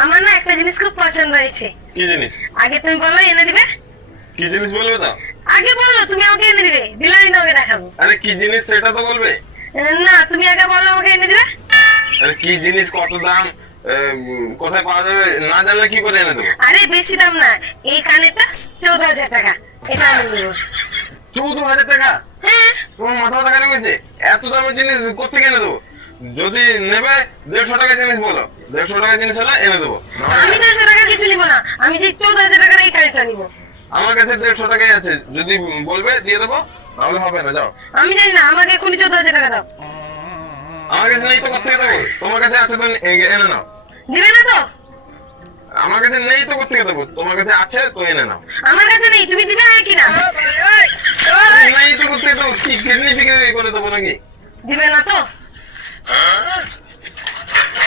আমার না একটা জিনিস খুব পছন্দ হয়েছে। কি জিনিস? আগে তুমি বলো এনে দিবে। কি জিনিস বলবে তো? আগে বলো তুমি আমাকে এনে দিবে, দিলে আমি তোমাকে দেখাবো। আরে কি জিনিস সেটা তো বলবে। না তুমি আগে বলো আমাকে এনে দিবে। আরে কি জিনিস, কত দাম, কোথায় পাওয়া যাবে না জানলে কি করে এনে দেবো? আরে বেশি দাম না, এই কানেরটা 14,000 টাকা, এটা আমি দেবো। 14,000 টাকা? হ্যাঁ। তোমার মাথা ব্যথা কেন হয়েছে? এত দামের জিনিস কোথেকে এনে দেবো? যদি নেবে 150 টাকা জিনিস বলো, 150 টাকা জিনিস হলে এনে দেবো। আমি 150 টাকা কিছু নিবো না, আমি সেই 14,000 টাকার এই কানেরটা নিবো। আমার কাছে 150 টাকাই আছে, যদি বলবে দিয়ে দেবো, নাহলে হবে না, যাও। আমি জানি না, আমাকে এখনই 14,000 টাকা দাও। আমার কাছে নেই তো কোথেকে দেবো? তোমার কাছে আছে তো এনে নাও। দিবে না তো? আমার কাছে নেই তো কোথেকে দেবো? তোমার কাছে আছে তো এনে নাও। আমার কাছে নেই, তুমি দিবে না কি না? নেই তো কোথেকে দেবো? কি কিডনি বিক্রি করে দেবো নাকি? দিবে না তো?